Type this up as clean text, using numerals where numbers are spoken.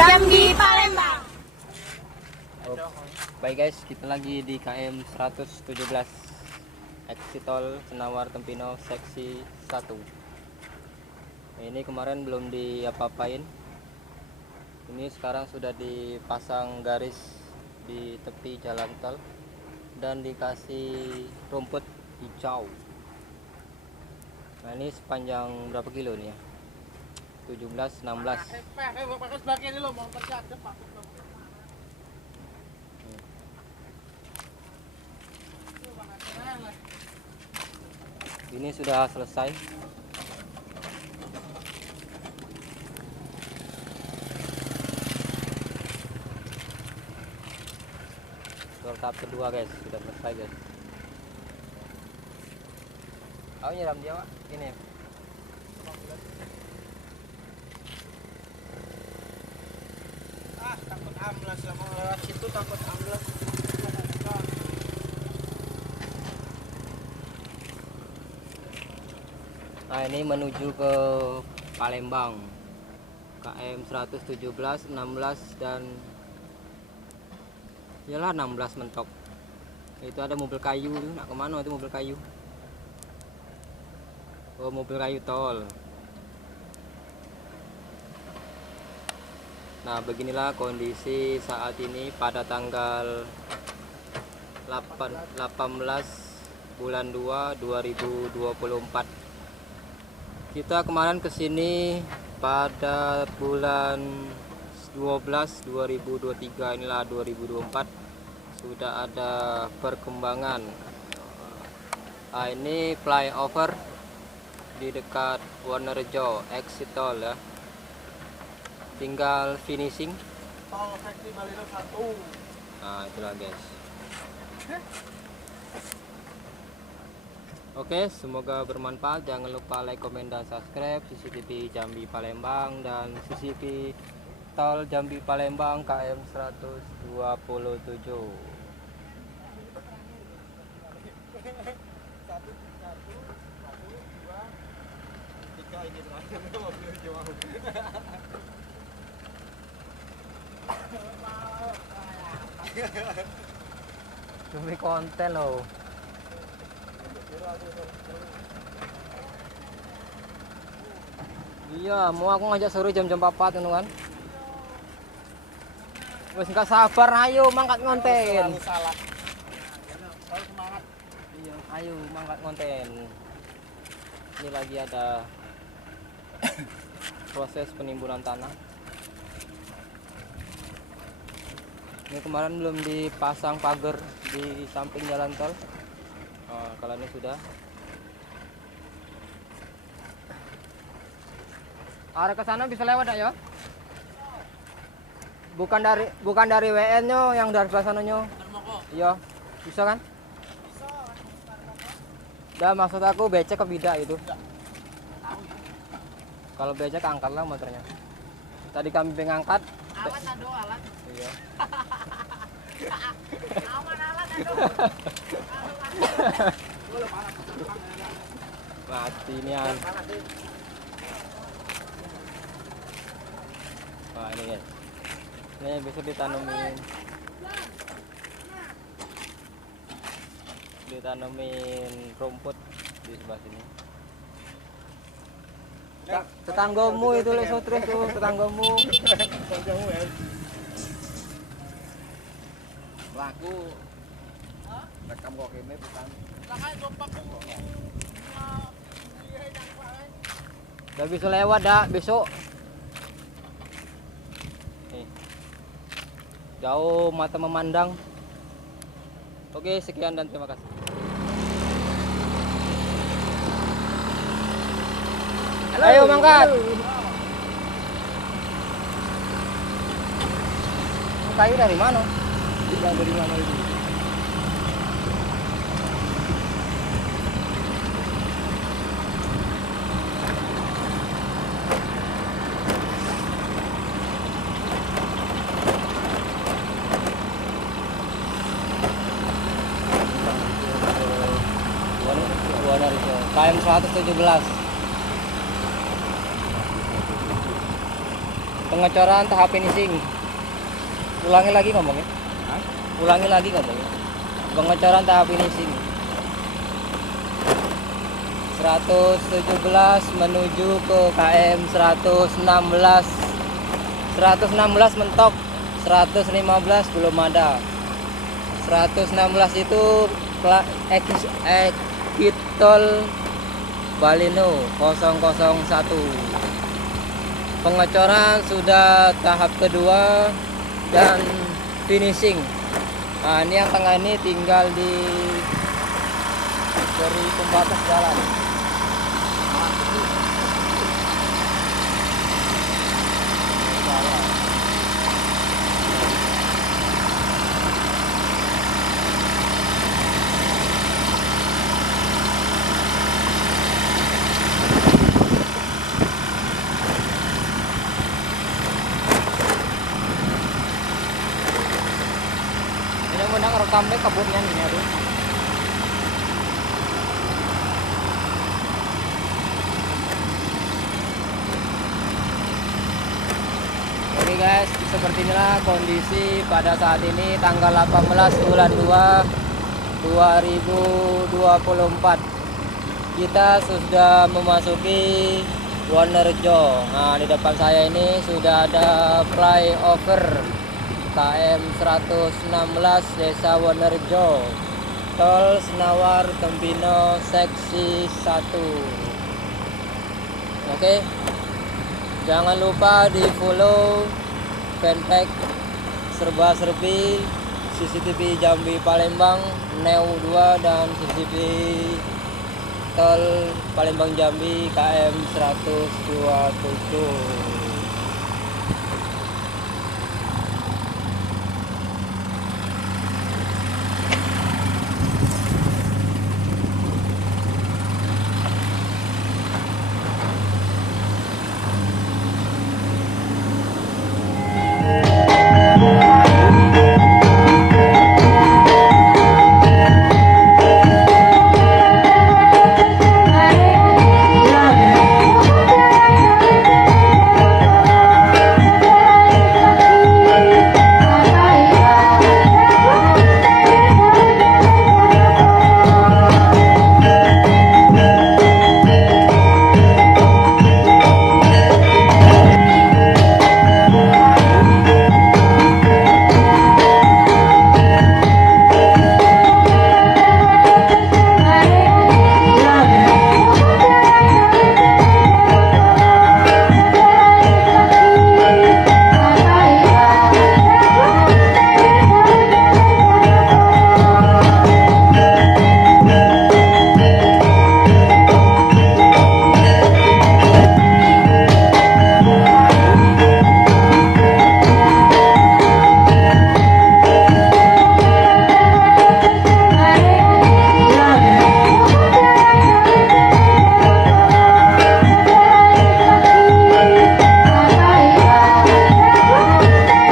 Jambi Palembang. Oh, baik guys, kita lagi di KM 117 exit tol Senawar Tempino seksi 1. Ini kemarin belum diapa-apain. Ini sekarang sudah dipasang garis di tepi jalan tol dan dikasih rumput hijau. Nah, ini sepanjang berapa kilo nih ya? 17, 16. Ini sudah selesai. Tahap kedua guys, sudah selesai guys. Aku nyiram dia Pak, ini. Takut amblas lah, mau lewat situ takut amblas. Nah, ini menuju ke Palembang. KM 117, 16 dan iyalah 16 mentok. Itu ada mobil kayu, nak kemana itu mobil kayu? Oh, mobil kayu tol. Nah, beginilah kondisi saat ini pada tanggal 18 bulan 2 2024. Kita kemarin kesini pada bulan 12 2023, inilah 2024 sudah ada perkembangan. Nah, ini flyover di dekat Wonorejo exit tol ya, tinggal finishing. Tol seksi Baliro 1. Nah, itulah guys. Oke, semoga bermanfaat. Jangan lupa like, komen, dan subscribe CCTV Jambi Palembang dan CCTV tol Jambi Palembang KM 127. Ini terakhir mobil jual. Demi konten loh. Iya, mau aku ngajak sore jam-jam 4 itu kan. Wes enggak sabar, ayo mangkat ngonten. Salah. Selalu semangat. Iya, ayo mangkat ngonten. Ini lagi ada proses penimbunan tanah. Ini kemarin belum dipasang pagar di samping jalan tol. Oh, kalau ini sudah. Arah ke sana bisa lewat ya? Bukan dari WN-nya, yang dari sebelah sananya. Iya, bisa kan? Dah, maksud aku becek ke bidak itu. Kalau becek angkat lah motornya. Tadi kami ngangkat. Alat ado alat. Iya. Aman alat ado. Mati nian. Wah, ini guys. Ini bisa ditanemin rumput di sebelah sini. Tetanggamu itu le sotres tuh, tetanggamu. Tetanggamu ya. Laku. Rekam kok kene bukan. Udah bisa lewat dah besok. Nih. Jauh mata memandang. Oke, sekian dan terima kasih. Ayo mangkat. Kayu dari mana? Dari mana itu? KM 117. Pengecoran tahap finishing. Ulangi lagi ngomongnya. Hah? Ulangi lagi ngomongnya. Pengecoran tahap finishing. 117 menuju ke KM 116. 116 mentok, 115 belum ada. 116 itu exit tol Balino 001. Pengecoran sudah tahap kedua dan finishing. Nah, ini yang tengah ini tinggal di dari pembatas jalan. Menang rekamnya kabutnya nih aduh. Oke guys, seperti inilah kondisi pada saat ini tanggal 18 bulan 2 2024. Kita sudah memasuki Wonorejo. Nah, di depan saya ini sudah ada flyover KM 116 Desa Wonorejo, Tol Senawar Gembino seksi 1. Oke. Jangan lupa di follow fanpage Serba Serbi, CCTV Jambi Palembang Neo 2 dan CCTV Tol Palembang Jambi KM 127.